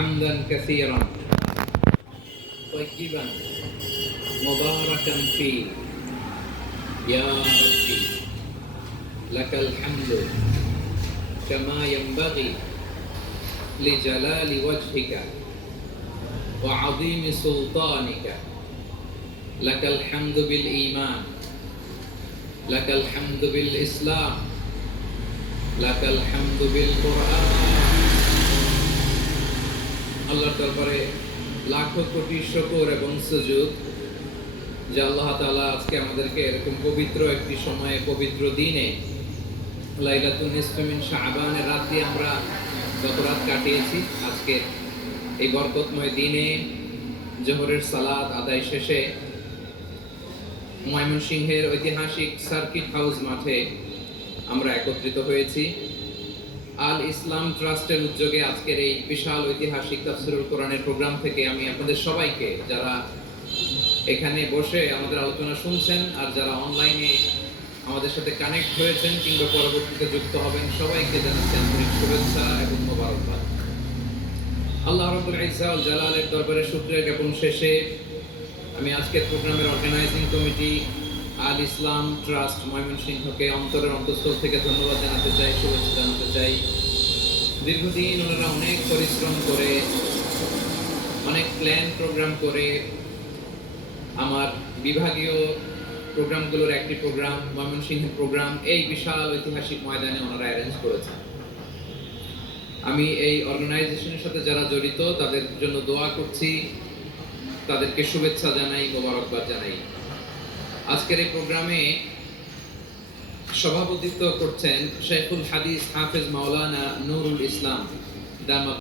حمدا كثيرا طيبا مباركا فيه يا ربي لك الحمد كما ينبغي لجلال وجهك وعظيم سلطانك لك الحمد بالإيمان لك الحمد بالإسلام لك الحمد بالقرآن আল্লাহর দরবারে লাখো কোটি শুকর এবং সুজুদ যে আল্লাহ তাআলা আজকে আমাদেরকে এরকম পবিত্র একটি সময়ে পবিত্র দিনে লাইলাতুন নিসফি মিন শাবানের রাত দিয়ে আমরা গত রাত কাটিয়েছি। আজকে এই বরকতময় দিনে জোহরের সালাত আদায় শেষে ময়মনসিংহের ঐতিহাসিক সার্কিট হাউস মাঠে আমরা একত্রিত হয়েছি। আল ইসলাম ট্রাস্টের উদ্যোগে আজকের এই বিশাল ঐতিহাসিক তাফসীরুল কোরআনের প্রোগ্রাম থেকে আমি আপনাদের সবাইকে, যারা এখানে বসে আমাদের আলোচনা শুনছেন আর যারা অনলাইনে আমাদের সাথে কানেক্ট হয়েছেন কিংবা পরবর্তীতে যুক্ত হবেন, সবাইকে জানাচ্ছি আন্তরিক শুভেচ্ছা এবং মোবারকবাদ। আল্লাহ রাব্বুল ইজ্জা ওয়াল জালালের দরবারে শুকরিয়া জ্ঞাপন শেষে আমি আজকের প্রোগ্রামের অর্গানাইজিং কমিটি আল ইসলাম ট্রাস্ট ময়মনসিংহকে অন্তরের অন্তঃস্থল থেকে ধন্যবাদ জানাতে চাই, শুভেচ্ছা জানাতে চাই। দীর্ঘদিন ওনারা অনেক পরিশ্রম করে, অনেক প্ল্যান প্রোগ্রাম করে আমার বিভাগীয় প্রোগ্রামগুলোর একটি প্রোগ্রাম, ময়মনসিংহের প্রোগ্রাম, এই বিশাল ঐতিহাসিক ময়দানে ওনারা অ্যারেঞ্জ করেছেন। আমি এই অর্গানাইজেশনের সাথে যারা জড়িত তাদের জন্য দোয়া করছি, তাদেরকে শুভেচ্ছা জানাই, মোবারকবাদ জানাই। আজকের এই প্রোগ্রামে সভাপতিত্ব করছেন শেখুল হাদিস হাফেজ মাওলানা নুরুল ইসলাম দামাত